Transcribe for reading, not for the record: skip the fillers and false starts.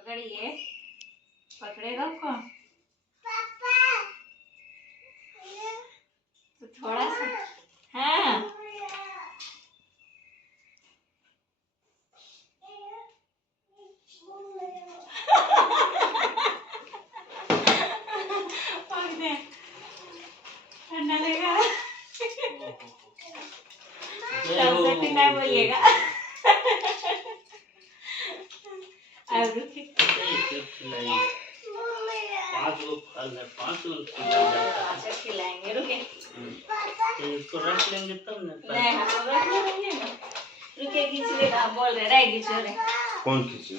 पकड़िए, पकड़ेगा कौन? तो थोड़ा सा हाँ और दे, ठंडा लगेगा। तब से फिर नहीं बोलिएगा। अब रुकिए। 5 लोग फल है, 5 लोग अच्छा खिलाएंगे, रुकिए। तो इसको रख लेंगे तब ना। नहीं हम रख लेंगे ना। रुकिए, खींच लेगा, बोल रहे रह खींच रहे। कौन खींचे?